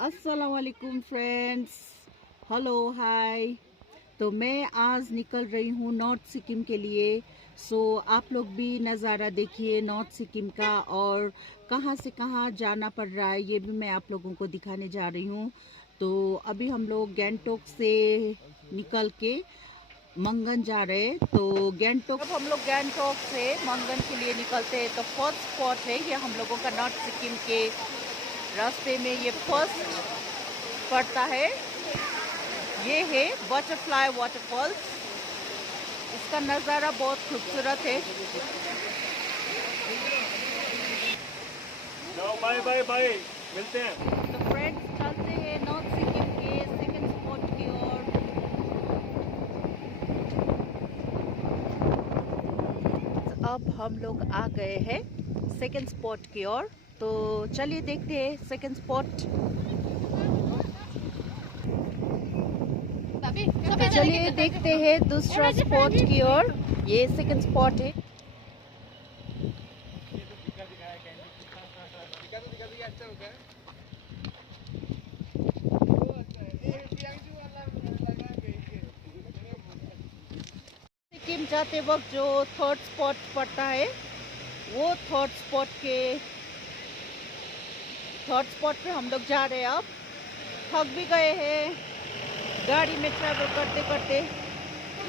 अस्सलाम वालेकुम friends, hello hi. तो मैं आज निकल रही हूँ नॉर्थ सिक्किम के लिए। आप लोग भी नज़ारा देखिए नॉर्थ सिक्किम का, और कहाँ से कहाँ जाना पड़ रहा है ये भी मैं आप लोगों को दिखाने जा रही हूँ। तो अभी हम लोग गैंगटोक से निकल के मंगन जा रहे हैं। तो गैंगटोक, जब हम लोग गैंगटोक से मंगन के लिए निकलते हैं तो फर्स्ट स्पॉट है ये हम लोगों का नॉर्थ सिक्किम के रास्ते में। ये फर्स्ट पड़ता है, ये है बटरफ्लाई वाटरफॉल्स। इसका नज़ारा बहुत खूबसूरत है। बाय बाय बाय, मिलते हैं। तो फ्रेंड्स चलते हैं नॉर्थ सिक्किम के सेकंड स्पॉट की ओर। अब हम लोग आ गए हैं सेकंड स्पॉट की ओर। तो चलिए देखते हैं सेकंड स्पॉट। चलिए देखते हैं दूसरा स्पॉट की ओर। ये सेकंड स्पॉट है। सिक्किम जाते वक्त जो थर्ड स्पॉट पड़ता है वो थर्ड स्पॉट पे हम लोग जा रहे हैं। अब थक भी गए हैं गाड़ी में ट्रैवल करते करते।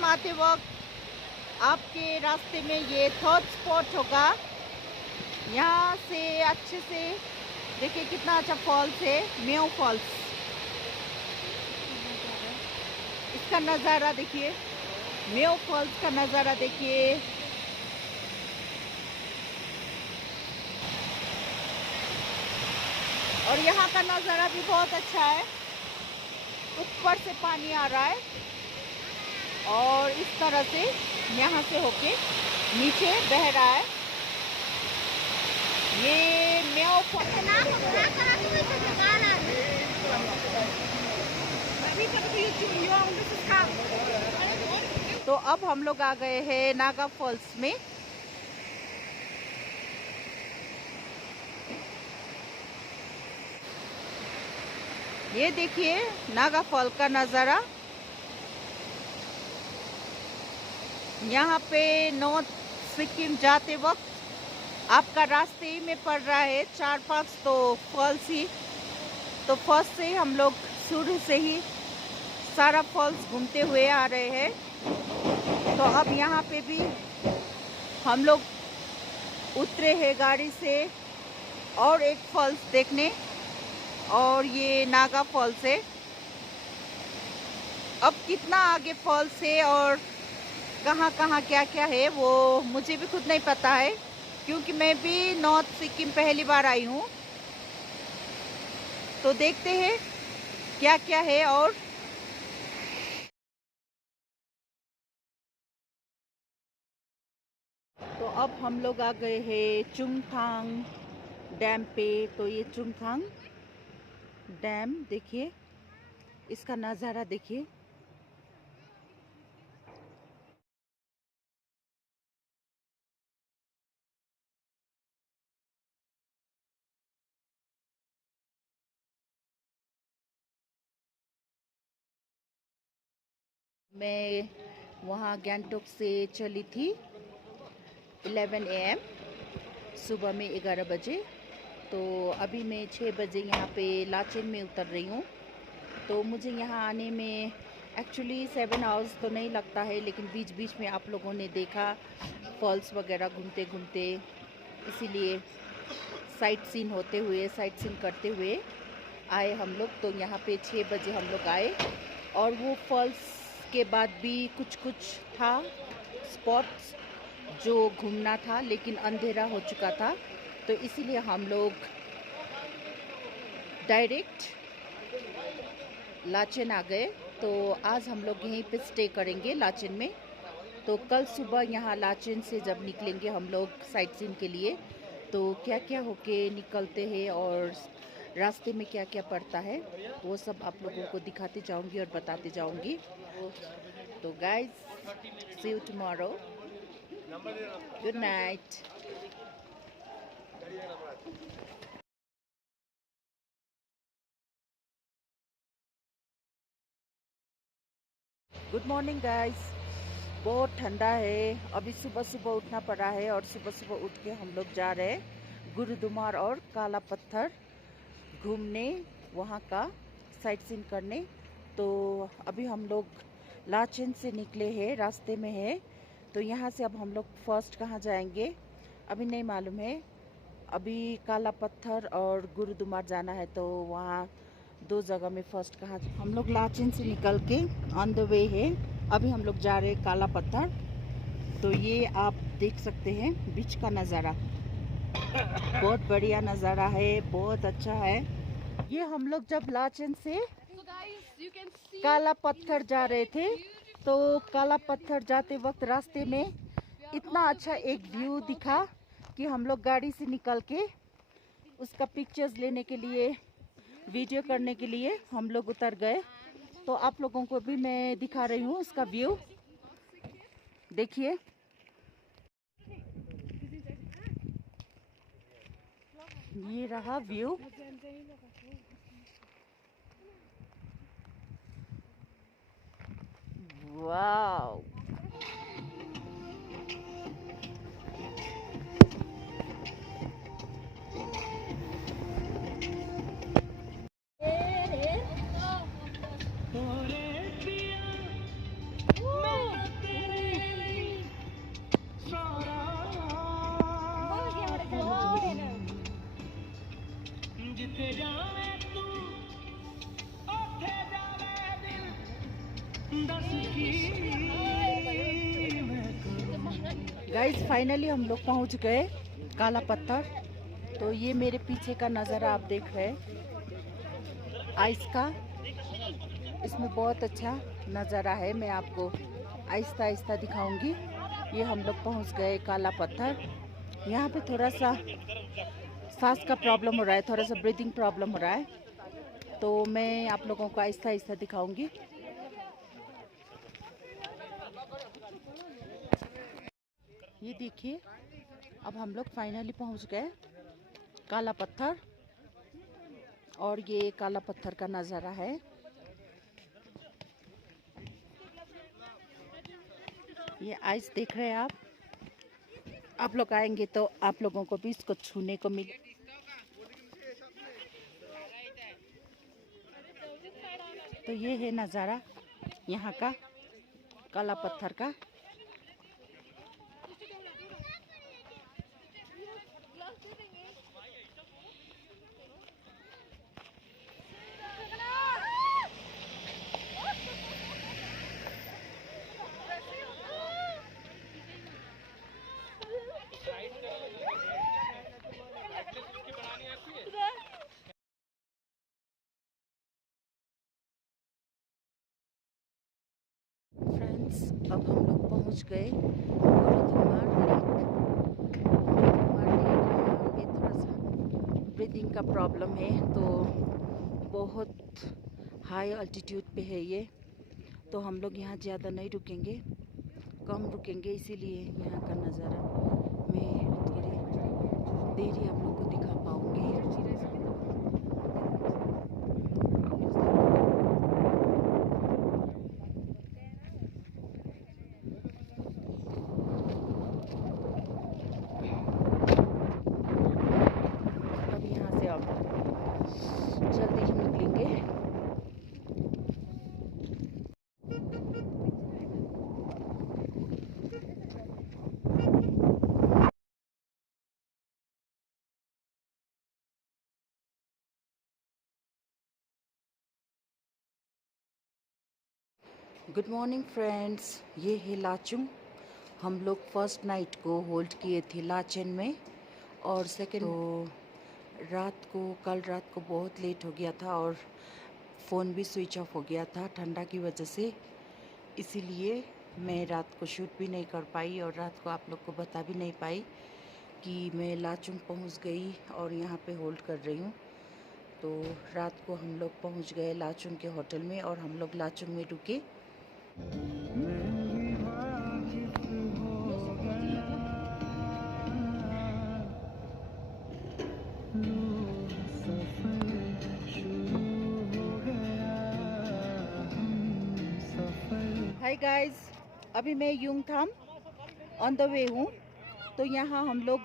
आते वक्त आपके रास्ते में ये थर्ड स्पॉट होगा। यहाँ से अच्छे से देखिए कितना अच्छा फॉल्स है, मेओ फॉल्स। इसका नज़ारा देखिए, मेओ फॉल्स का नज़ारा देखिए। और यहाँ का नज़ारा भी बहुत अच्छा है। ऊपर से पानी आ रहा है और इस तरह से यहाँ से होके नीचे बह रहा है। ये मेओ तो अब हम लोग आ गए हैं नागा फॉल्स में। ये देखिए नागा फॉल का नज़ारा। यहाँ पे नॉर्थ सिक्किम जाते वक्त आपका रास्ते ही में पड़ रहा है 4-5 तो फॉल्स ही। तो फर्स्ट से हम लोग शुरू से ही सारा फॉल्स घूमते हुए आ रहे हैं। तो अब यहाँ पे भी हम लोग उतरे हैं गाड़ी से और एक फॉल्स देखने, और ये नागा फॉल्स है। अब कितना आगे फॉल्स है और कहाँ कहाँ क्या क्या है वो मुझे भी खुद नहीं पता है, क्योंकि मैं भी नॉर्थ सिक्किम पहली बार आई हूँ। तो देखते हैं क्या क्या है। और तो अब हम लोग आ गए हैं चुंगथांग डैम पे। तो ये चुंगथांग डैम देखिए, इसका नज़ारा देखिए। मैं वहाँ गैंगटोक से चली थी 11 AM सुबह में 11 बजे। तो अभी मैं 6 बजे यहाँ पे लाचेन में उतर रही हूँ। तो मुझे यहाँ आने में एक्चुअली 7 आवर्स तो नहीं लगता है, लेकिन बीच बीच में आप लोगों ने देखा फॉल्स वगैरह घूमते घूमते, इसीलिए साइट सीन होते हुए, साइट सीन करते हुए आए हम लोग। तो यहाँ पे 6 बजे हम लोग आए, और वो फॉल्स के बाद भी कुछ कुछ था स्पॉट्स जो घूमना था, लेकिन अंधेरा हो चुका था। तो इसीलिए हम लोग डायरेक्ट लाचेन आ गए। तो आज हम लोग यहीं पे स्टे करेंगे लाचेन में। तो कल सुबह यहाँ लाचेन से जब निकलेंगे हम लोग साइट सीन के लिए, तो क्या क्या होके निकलते हैं और रास्ते में क्या क्या पड़ता है वो सब आप लोगों को दिखाते जाऊंगी और बताते जाऊंगी। तो guys, see you tomorrow, good night. Good morning guys. बहुत ठंडा है, अभी सुबह सुबह उठना पड़ा है और सुबह सुबह उठ के हम लोग जा रहे हैं गुरुद्वार और काला पत्थर घूमने, वहाँ का साइट सीन करने। तो अभी हम लोग लाचेन से निकले हैं, रास्ते में है। तो यहाँ से अब हम लोग फर्स्ट कहाँ जाएंगे अभी नहीं मालूम है। अभी काला पत्थर और गुरुद्वार जाना है, तो वहाँ दो जगह में फर्स्ट कहाँ। हम लोग लाचेन से निकल के ऑन द वे है, अभी हम लोग जा रहे हैं काला पत्थर। तो ये आप देख सकते हैं बीच का नज़ारा, बहुत बढ़िया नज़ारा है, बहुत अच्छा है। ये हम लोग जब लाचेन से काला पत्थर जा रहे थे, तो काला पत्थर जाते वक्त रास्ते में इतना अच्छा एक व्यू दिखा कि हम लोग गाड़ी से निकल के उसका पिक्चर्स लेने के लिए, वीडियो करने के लिए हम लोग उतर गए। तो आप लोगों को भी मैं दिखा रही हूँ उसका व्यू, देखिए। ये रहा व्यू। वाव, गाइस फाइनली हम लोग पहुंच गए काला पत्थर। तो ये मेरे पीछे का नज़ारा आप देख रहे हैं आइस का, इसमें बहुत अच्छा नज़ारा है। मैं आपको आहिस्ता आहिस्ता दिखाऊंगी। ये हम लोग पहुंच गए काला पत्थर। यहाँ पे थोड़ा सा सांस का प्रॉब्लम हो रहा है, थोड़ा सा ब्रीदिंग प्रॉब्लम हो रहा है, तो मैं आप लोगों को आहिस्ता आहिस्ता दिखाऊंगी। ये देखिए, अब हम लोग फाइनली पहुंच गए काला पत्थर, और ये काला पत्थर का नज़ारा है। ये आइस देख रहे हैं आप लोग आएंगे तो आप लोगों को भी इसको छूने को मिले। तो ये है नज़ारा यहाँ का काला पत्थर का। फ्रेंड्स, अब हम लोग पहुंच गए गुरुद्वार लेक। यहाँ पे थोड़ा सा ब्रीदिंग का प्रॉब्लम है, तो बहुत हाई अल्टीट्यूड पे है ये, तो हम लोग यहाँ ज़्यादा नहीं रुकेंगे, कम रुकेंगे, इसीलिए यहाँ का नज़ारा मैं थोड़ी देर ही आप लोग को दिखा पाऊँगी। अब यहाँ से आप जल्दी ही निकलेंगे। गुड मॉर्निंग फ्रेंड्स, ये है लाचुंग। हम लोग फर्स्ट नाइट को होल्ड किए थे लाचेन में, और सेकेंड कल रात को बहुत लेट हो गया था और फ़ोन भी स्विच ऑफ हो गया था ठंडा की वजह से, इसीलिए मैं रात को शूट भी नहीं कर पाई और रात को आप लोग को बता भी नहीं पाई कि मैं लाचुंग पहुंच गई और यहाँ पे होल्ड कर रही हूँ। तो रात को हम लोग पहुंच गए लाचुंग के होटल में और हम लोग लाचुंग में रुके। हाय हाय गाइस, अभी मैं युमथांग ऑन द वे हूँ। तो यहाँ हम लोग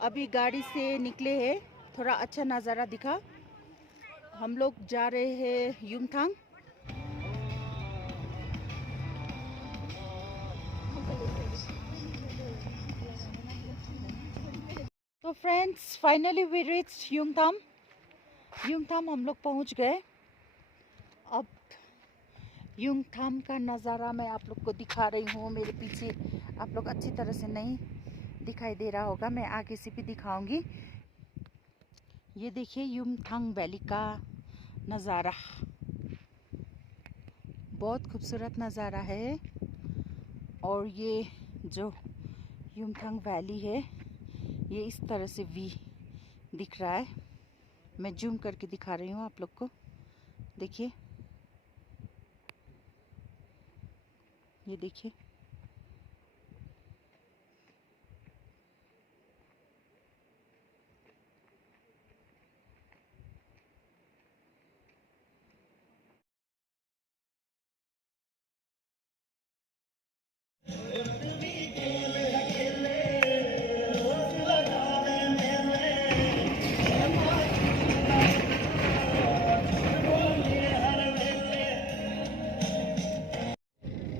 अभी गाड़ी से निकले हैं। थोड़ा अच्छा नज़ारा दिखा। हम लोग जा रहे हैं युमथांग। तो friends, finally we reached Yumthang. Yumthang हम लोग पहुँच गए। अब युमथांग का नज़ारा मैं आप लोग को दिखा रही हूँ। मेरे पीछे आप लोग अच्छी तरह से नहीं दिखाई दे रहा होगा, मैं आगे से भी दिखाऊंगी। ये देखिए युमथांग वैली का नज़ारा, बहुत खूबसूरत नज़ारा है। और ये जो युमथांग वैली है ये इस तरह से वी दिख रहा है। मैं जूम करके दिखा रही हूँ आप लोग को। देखिए, ये देखिए।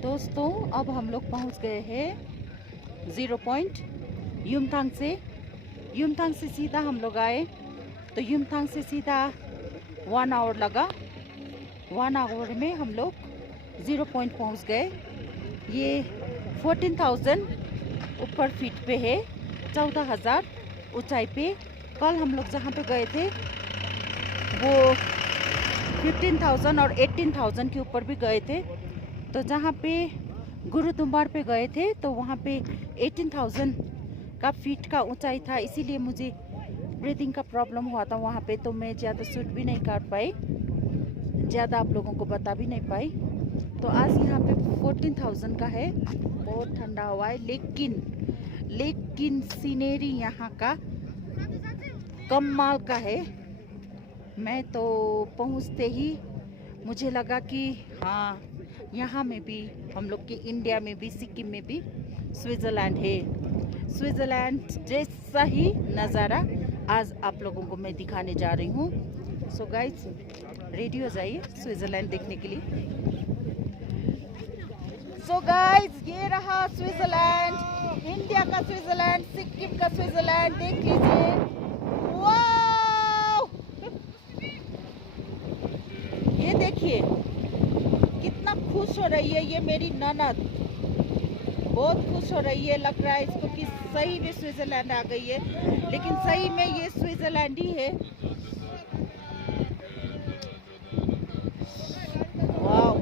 दोस्तों, अब हम लोग पहुंच गए हैं 0 पॉइंट युमथांग से। युमथांग से सीधा हम लोग आए तो युमथांग से सीधा 1 आवर लगा। 1 आवर में हम लोग 0 पॉइंट पहुंच गए। ये 14,000 ऊपर फीट पे है, 14,000 ऊंचाई पे। कल हम लोग जहाँ पे गए थे वो 15,000 और 18,000 के ऊपर भी गए थे। तो जहाँ पे गुरुद्वार पे गए थे तो वहाँ पे 18,000 का फीट का ऊंचाई था, इसीलिए मुझे ब्रीदिंग का प्रॉब्लम हुआ था वहाँ पे। तो मैं ज़्यादा शूट भी नहीं कर पाई, ज़्यादा आप लोगों को बता भी नहीं पाई। तो आज यहाँ पे 14,000 का है। बहुत ठंडा हुआ है, लेकिन सीनरी यहाँ का कमाल का है। मैं तो पहुँचते ही मुझे लगा कि हाँ, यहाँ में भी, हम लोग के इंडिया में भी, सिक्किम में भी स्विट्ज़रलैंड है। स्विट्ज़रलैंड जैसा ही नज़ारा आज आप लोगों को मैं दिखाने जा रही हूँ। सो गाइस, रेडी हो जाइए स्विट्ज़रलैंड देखने के लिए। सो गाइस, ये रहा स्विट्ज़रलैंड, इंडिया का स्विट्ज़रलैंड, सिक्किम का स्विट्ज़रलैंड। देख लीजिए, वाओ! ये देखिए कितना खुश हो रही है ये मेरी ननद, बहुत खुश हो रही है। लग रहा है इसको कि सही में स्विट्ज़रलैंड आ गई है, लेकिन सही में ये स्विट्ज़रलैंड ही है। वाओ!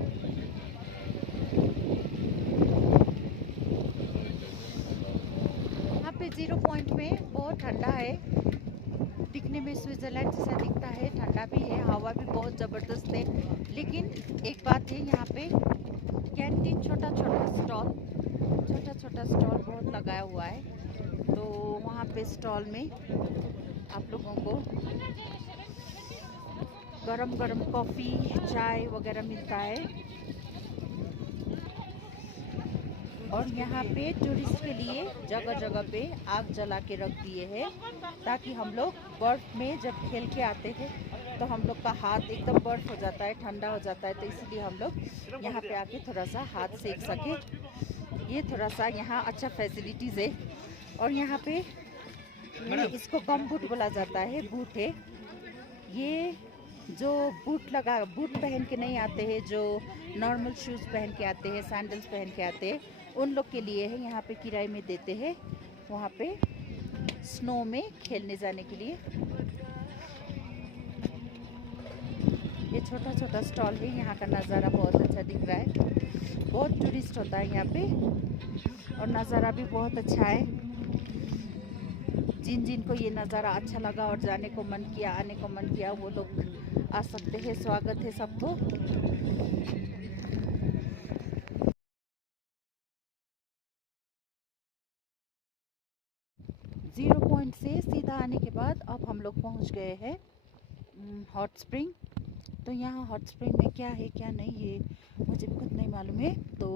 यहाँ पे 0 पॉइंट में बहुत ठंडा है, दिखने में स्विट्ज़रलैंड जैसा दिखता है। ठंडा भी है, हवा भी बहुत ज़बरदस्त है। लेकिन एक बात है, यहाँ पे कैंटीन छोटा छोटा स्टॉल बहुत लगाया हुआ है। तो वहाँ पे स्टॉल में आप लोगों को गरम गरम कॉफ़ी, चाय वगैरह मिलता है। और यहाँ पे टूरिस्ट के लिए जगह जगह पे आग जला के रख दिए हैं, ताकि हम लोग बर्फ़ में जब खेल के आते थे तो हम लोग का हाथ एकदम बर्फ़ हो जाता है, ठंडा हो जाता है। तो इसलिए हम लोग यहाँ पे आके थोड़ा सा हाथ सेक सके। ये थोड़ा सा यहाँ अच्छा फैसिलिटीज़ है। और यहाँ पे इसको गम बूट बोला जाता है, बूट है ये। जो बूट पहन के नहीं आते हैं, जो नॉर्मल शूज़ पहन के आते हैं, सैंडल्स पहन के आते हैं, उन लोग के लिए है। यहाँ पे किराए में देते हैं, वहाँ पे स्नो में खेलने जाने के लिए। ये छोटा छोटा स्टॉल है। यहाँ का नज़ारा बहुत अच्छा दिख रहा है। बहुत टूरिस्ट होता है यहाँ पे और नज़ारा भी बहुत अच्छा है। जिन को ये नज़ारा अच्छा लगा और जाने को मन किया, आने को मन किया, वो लोग आ सकते हैं। स्वागत है सबको। 0 पॉइंट से सीधा आने के बाद अब हम लोग पहुंच गए हैं हॉट स्प्रिंग। तो यहाँ हॉट स्प्रिंग में क्या है क्या नहीं ये मुझे भी खुद नहीं मालूम है। तो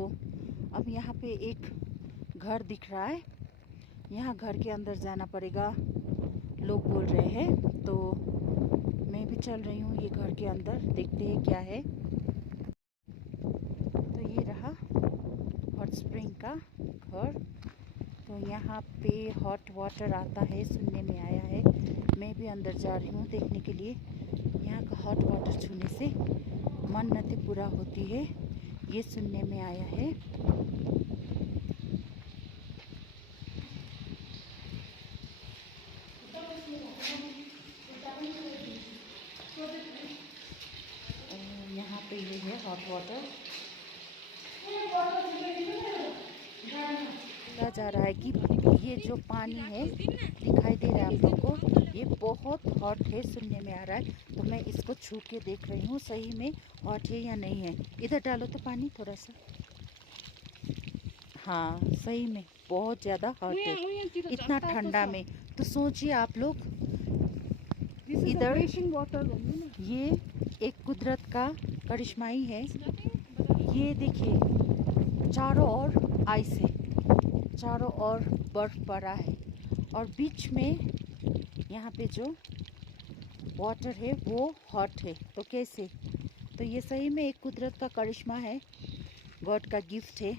अब यहाँ पे एक घर दिख रहा है, यहाँ घर के अंदर जाना पड़ेगा लोग बोल रहे हैं। तो मैं भी चल रही हूँ ये घर के अंदर, देखते हैं क्या है। तो ये रहा हॉट स्प्रिंग का घर। तो यहाँ पे हॉट वाटर आता है, सुनने में आया है। मैं भी अंदर जा रही हूँ देखने के लिए। यहाँ का हॉट वाटर छूने से मन्नतें पूरा होती है, ये सुनने में आया है। यहाँ पे ये है हॉट वाटर। कहा जा रहा है कि ये जो पानी है दिखाई दे रहा है आप लोगों को, ये बहुत हॉट है, सुनने में आ रहा है। तो मैं इसको छू के देख रही हूँ सही में हॉट है या नहीं है। इधर डालो तो पानी थोड़ा सा। हाँ सही में बहुत ज़्यादा हॉट है, इतना ठंडा में। तो सोचिए आप लोग, इधर ये एक कुदरत का करिश्मा ही है। ये देखिए चारों ओर आइस है, चारों ओर बर्फ पड़ा है और बीच में यहाँ पे जो वाटर है वो हॉट है। तो कैसे? तो ये सही में एक कुदरत का करिश्मा है, गॉड का गिफ्ट है।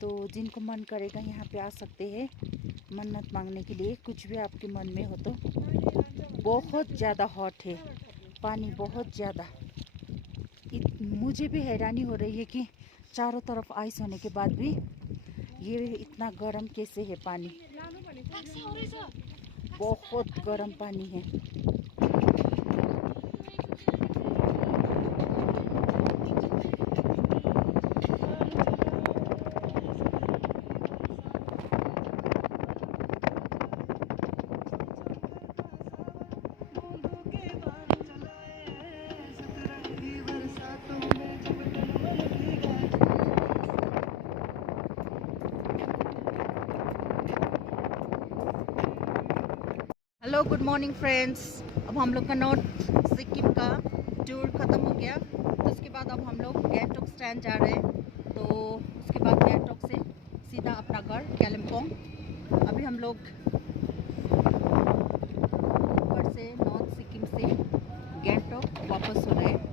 तो जिनको मन करेगा यहाँ पे आ सकते हैं मन्नत मांगने के लिए, कुछ भी आपके मन में हो तो। बहुत ज़्यादा हॉट है पानी, बहुत ज़्यादा। मुझे भी हैरानी हो रही है कि चारों तरफ आइस होने के बाद भी ये इतना गर्म कैसे है पानी। बहुत गर्म पानी है। Hello good morning friends. अब हम लोग का नॉर्थ सिक्किम का टूर ख़त्म हो गया। तो उसके बाद अब हम लोग गैंगटॉक स्टैंड जा रहे हैं। तो उसके बाद गैंगटॉक से सीधा अपना घर कालिम्पोंग। अभी हम लोग ऊपर से नॉर्थ सिक्किम से गैंगटॉक वापस हो रहे हैं।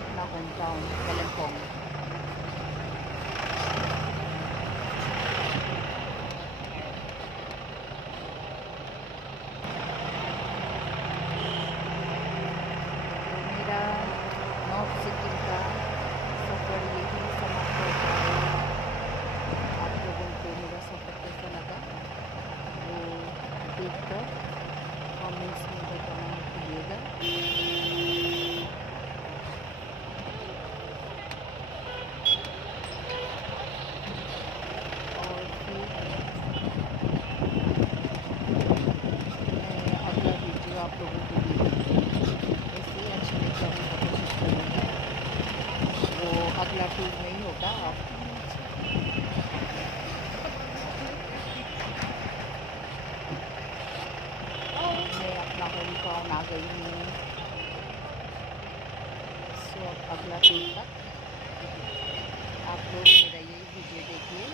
अपना होम टाउन कालिम्पोंग। मेरा नॉर्थ सिक्किम का सफ़र यही समाप्त होता है। आप लोगों को मेरा सफ़र कैसा लगा वो देखकर कमेंट्स में बताना भूलिएगा। आप लोगों को भी ऐसे ही अच्छे लेकर आने की कोशिश करूँगी। वो अगला टूर नहीं होगा। मैं अपना होम टाउन आ गई हूँ। सो अब अगला टूर तक आप लोग मेरा ये वीडियो देखिए।